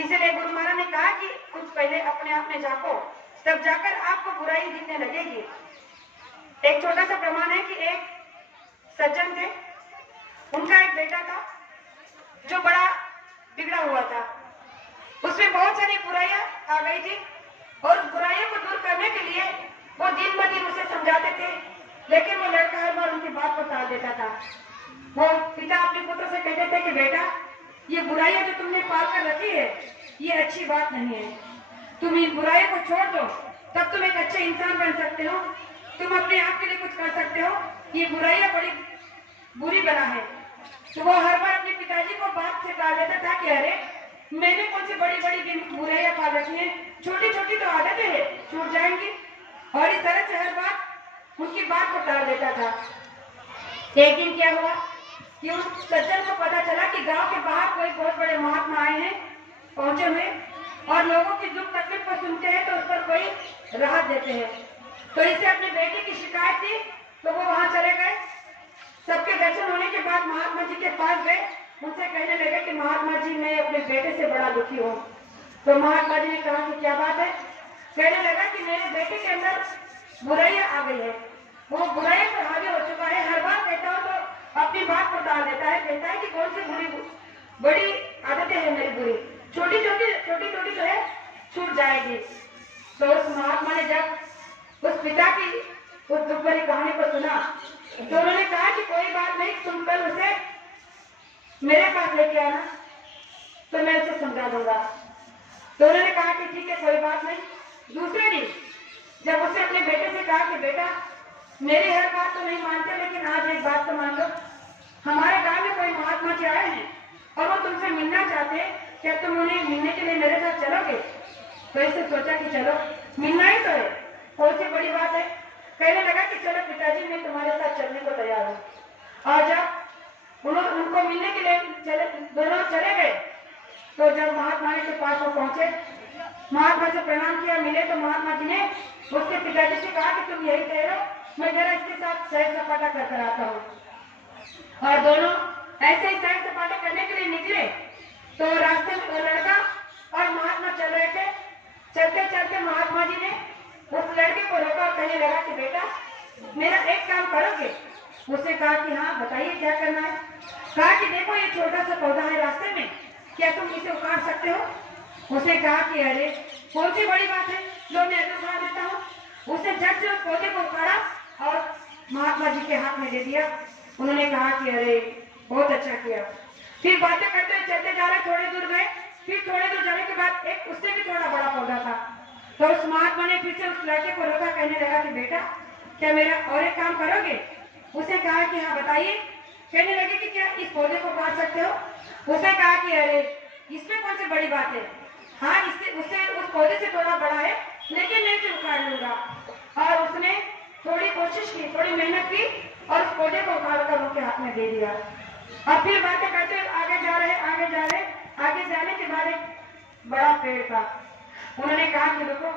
इसलिए गुरु महाराज ने कहा कि कुछ पहले अपने आप में झांको, तब जाकर आपको बुराई दिखने लगेगी। एक छोटा सा प्रमाण है कि एक सज्जन थे, उनका एक बेटा था जो बड़ा बिगड़ा हुआ था। उसमें बहुत सारी बुराइयां आ गई थी और उस बुराइयों को दूर करने के लिए वो दिन ब दिन उसे समझाते थे, लेकिन वो लड़का हर बार उनकी बात को टाल देता था। वो पिता अपने पुत्र से कहते थे कि बेटा, ये बुराइयां जो तुमने पाल कर रखी है ये अच्छी बात नहीं है, तुम इन बुराइयों को छोड़ दो, तब तुम एक अच्छे इंसान बन सकते हो, तुम अपने आप के लिए कुछ कर सकते हो, ये बुराइयां बड़ी बुरी बला है। तो वो हर बार अपने पिताजी को बात से टाल देता था कि अरे मैंने कौन सी बड़ी बड़ी बुराइयां पाल रखी है, छोटी छोटी तो आदतें हैं, छूट जाएंगी। और इस तरह से हर बार उनकी बात को टाल देता था। एक दिन क्या हुआ कि उस सज्जन को पता चला कि गांव के बाहर कोई बहुत बड़े महात्मा आए हैं, पहुंचे हुए, और लोगों की दुख तकलीफ को सुनते हैं तो उस पर कोई राहत देते हैं। तो इसे अपने बेटे की शिकायत थी, तो वो वहां चले गए। सबके दर्शन होने के बाद महात्मा जी के पास गए, उनसे कहने लगे कि महात्मा जी मैं अपने बेटे से बड़ा दुखी हूँ। तो महात्मा जी ने कहा कि क्या बात है? कहने लगा कि मेरे बेटे के अंदर बुराइयां आ गई है, वो बुराई पर हावी हो चुका है, हर बार कहता हूँ तो अपनी बात को टाल देता है, कहता है कि कौन सी बड़ी आदतें हैं मेरी बुरी, छोटी छोटी जो है छूट जाएगी। तो उस महात्मा ने जब उस पिता की उस दुख भरी कहानी को सुना तो उन्होंने कहा कि कोई बात नहीं, तुम कल उसे मेरे पास लेके आना तो मैं उसे समझा दूंगा। तो उन्होंने कहा कि ठीक है कोई बात नहीं। दूसरे दिन जब उसने अपने बेटे से कहा कि बेटा मेरी हर बात तो नहीं मानते, लेकिन आज एक बात तो मान लो, हमारे गांव में कोई महात्मा जी आए हैं और वो तुमसे मिलना चाहते हैं, क्या तुम उन्हें मिलने के लिए मेरे साथ चलोगे? तो इससे सोचा कि चलो मिलना ही तो है, कौन सी बड़ी बात है। कहने लगा कि चलो पिताजी मैं तुम्हारे साथ चलने को तैयार हूँ। और जब उनको मिलने के लिए दोनों चले गए तो जब महात्मा के पास वो पहुंचे, महात्मा से प्रणाम किया, मिले, तो महात्मा जी ने उसके पिताजी से कहा कि तुम यही ठहरो, मैं जरा इसके साथ सैर सपाटा कर आता हूँ। और दोनों ऐसे ही सैर सपाटा करने के लिए निकले। तो रास्ते में लड़का और महात्मा चल रहे थे। चलते चलते महात्मा जी ने उस लड़के को रोका और कहने लगा कि बेटा मेरा एक काम करोगे? उसने कहा कि हाँ बताइए क्या करना है। कहा कि देखो ये छोटा सा पौधा है रास्ते में, क्या तुम इसे उखाड़ सकते हो? उसने कहा कि अरे कौन सी बड़ी बात है, लो मैं उखाड़ देता हूँ। उसने झट से उस पौधे को उखाड़ा और महात्मा जी के हाथ में दे दिया। उन्होंने कहा कि अरे बहुत अच्छा किया। फिर बातें करते चलते जा रहे, थोड़ी दूर गए, फिर थोड़ी दूर जाने के बाद एक उससे भी थोड़ा बड़ा पौधा था। तो उस महात्मा ने फिर से उस लड़के को रोका, कहने लगा कि बेटा क्या मेरा और एक काम करोगे? उसने कहा कि हाँ बताइए। कहने लगे कि क्या इस पौधे को काट सकते हो? उसने कहा कि अरे इसमें कौन सी बड़ी बात है, हाँ इससे उससे उस पौधे से थोड़ा बड़ा है, लेकिन मैं इसे उखाड़ लूंगा। और उसने थोड़ी कोशिश की, थोड़ी मेहनत की और उस पौधे को उखाड़ कर उनके हाथ में दे दिया। और फिर बातें करते आगे जा रहे, आगे जाने के बाद एक बड़ा पेड़ था। उन्होंने कहा कि रुको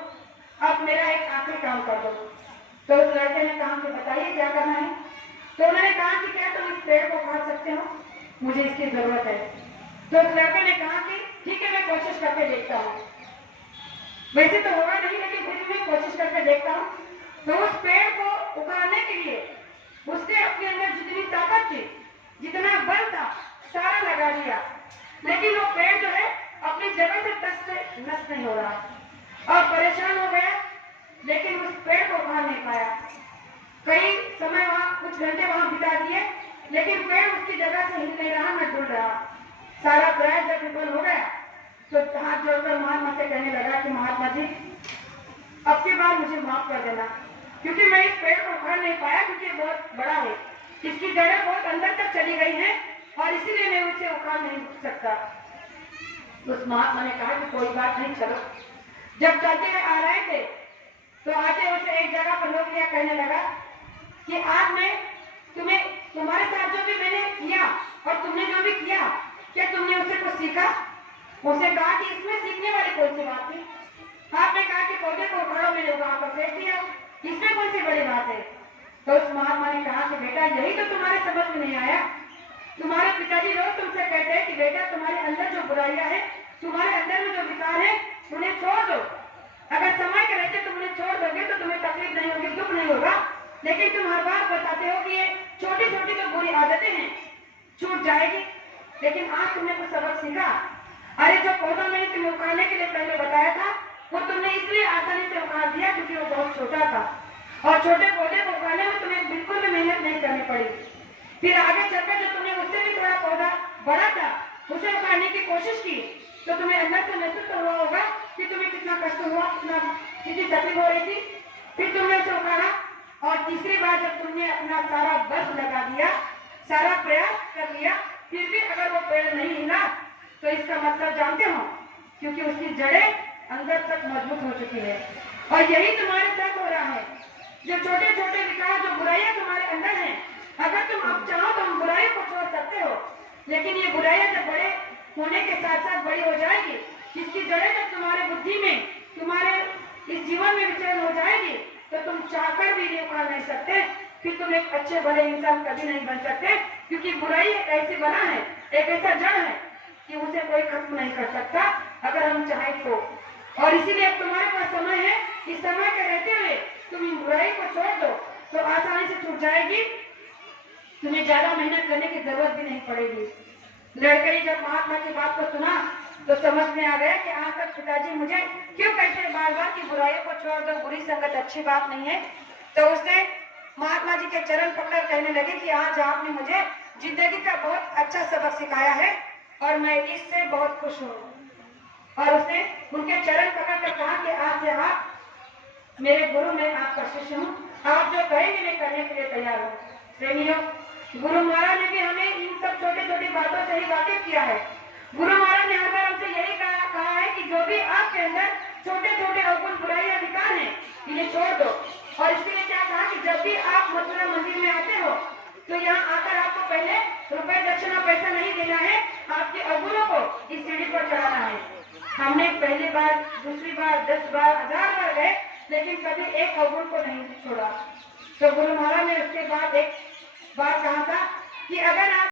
अब मेरा एक आखिरी काम कर दो। तो उस लड़के ने कहा कि बताइए क्या करना है? तो उन्होंने कहा कि क्या तुम इस पेड़ को काट सकते हो, मुझे इसकी जरूरत है। तो उस लड़के ने कहा कि ठीक है मैं कोशिश करके देखता हूँ, वैसे तो होगा नहीं लेकिन फिर भी कोशिश करके देखता हूँ। तो उस पेड़ को उखाड़ने के लिए उसने अपने अंदर जितनी ताकत थी, जितना बल था, सारा लगा दिया, लेकिन वो पेड़ जो है अपनी जगह से टस से नष्ट नहीं हो रहा। और परेशान हो गया, लेकिन उस पेड़ को उखाड़ नहीं पाया। कई समय वहां कुछ घंटे वहां बिता दिए, लेकिन पेड़ उसकी जगह से हिल नहीं रहा, न डुल रहा। सारा प्रयास जब विफल हो गया तो हाथ जोड़कर महात्मा से कहने लगा कि महात्मा जी अब की बार मुझे माफ कर देना, क्योंकि मैं इस पेड़ को उखाड़ नहीं पाया, क्योंकि बहुत बड़ा है, इसकी जड़ें बहुत अंदर तक चली गई हैं और इसीलिए मैं उसे उखाड़ नहीं सकता। उस महात्मा ने कहा कि कोई बात नहीं, चलो। जब चलते हुए आ रहे थे तो आते उसे एक जगह पर रोक लिया, कहने लगा कि आज मैं तुम्हारे साथ जो भी मैंने किया और तुमने जो भी किया, क्या तुमने उससे कुछ सीखा? उसने कहा कि इसमें सीखने वाली कौन सी बात थी? आपने कहा कि पौधे को उखाड़ो, मैंने वहां पर फेंक दिया, इसमें कौन सी बड़ी बात है? तो उस महात्मा ने कहा कि बेटा यही तो तुम्हारे समझ में नहीं आया। तुम्हारे पिताजी रोज तुमसे कहते हैं कि बेटा तुम्हारे अंदर जो बुराइयां है तुम्हारे अंदर में जो विकार है उन्हें छोड़ दो। अगर समय के रहते तुम उन्हें छोड़ दोगे तो तुम्हें तकलीफ नहीं होगी, दुख नहीं होगा। लेकिन तुम हर बार बताते हो कि ये छोटी छोटी जो बुरी आदतें हैं छूट जाएगी। लेकिन आज तुमने कुछ सबक सीखा। अरे जो पौधा मैंने तुम्हें उखाड़ने के लिए पहले बताया था वो तुमने इसलिए आसानी से उखाड़ दिया क्योंकि वो बहुत छोटा था, और छोटे पौधे को उखाड़ने में तुम्हें बिल्कुल भी मेहनत नहीं करनी पड़ी। फिर आगे चलकर जो तुमने उससे भी थोड़ा पौधा बड़ा था उसे उखाड़ने की कोशिश की तो तुम्हें अंदर से महसूस तो हुआ होगा कि तुम्हें कितना कष्ट हुआ, कितनी तकलीफ हो रही थी। फिर तुमने उसे उखाड़ा और तीसरी बार जब तुमने अपना सारा बस लगा दिया, सारा प्रयास कर लिया, फिर भी अगर वो पेड़ नहीं हिला तो इसका मतलब जानते हो, क्योंकि उसकी जड़ें अंदर तक मजबूत हो चुकी है। और यही तुम्हारे साथ हो रहा है। जो छोटे छोटे विकार, जो बुराइयां तुम्हारे अंदर हैं, अगर तुम अब चाहो तो हम बुराई को छोड़ सकते हो, लेकिन ये बुराइयां जब बड़े होने के साथ साथ बड़ी हो जाएगी, जिसकी जड़ें जब तुम्हारे बुद्धि में, तुम्हारे इस जीवन में विचरण हो जाएगी तो तुम चाहकर भी उखाड़ नहीं सकते। फिर तुम एक अच्छे भले इंसान कभी नहीं बन सकते, क्योंकि बुराई एक ऐसी बना है, एक ऐसा जड़ है कि उसे कोई खत्म नहीं कर सकता अगर हम चाहें तो। और इसीलिए अब तुम्हारे पास समय है, इस समय के रहते हुए तुम इन बुराई को छोड़ दो तो आसानी से छूट जाएगी। तुम्हें ज्यादा मेहनत करने की जरूरत भी नहीं पड़ेगी। लड़के ने जब महात्मा की बात को सुना तो समझ में आ गया कि आज तक पिताजी मुझे क्यों कहते बार बार कि बुराइयों को छोड़ दो, बुरी संगत अच्छी बात नहीं है। तो उसने महात्मा जी के चरण पकड़ कहने लगे कि आज आपने मुझे जिंदगी का बहुत अच्छा सबक सिखाया है और मैं इससे बहुत खुश हूँ। और उसने उनके चरण पकड़ कर कहा कि आज से आप मेरे गुरु, मैं आपका शिष्य हूँ, आप जो कहेंगे मैं करने के लिए तैयार हूँ। प्रेमियों, गुरु महाराज ने भी हमें इन सब छोटी छोटी बातों से ही वाकिफ किया है। गुरु महाराज ने हर बार हमसे यही कहा है कि जो भी आपके अंदर छोटे छोटे अवगुण, बुराई या विकार है, इन्हें छोड़ दो। और इसके लिए क्या कहा कि जब भी आप मथुरा मंदिर में आते हो तो यहाँ आकर आपको पहले रुपए दक्षिणा पैसा नहीं देना है, आपके अवगुणों को इस सीढ़ी पर चढ़ाना है। हमने पहली बार, दूसरी बार, 10 बार, 1000 बार गए, लेकिन कभी एक अवगुण को नहीं छोड़ा। तो गुरु महाराज ने उसके बाद एक बात कहा था कि अगर आप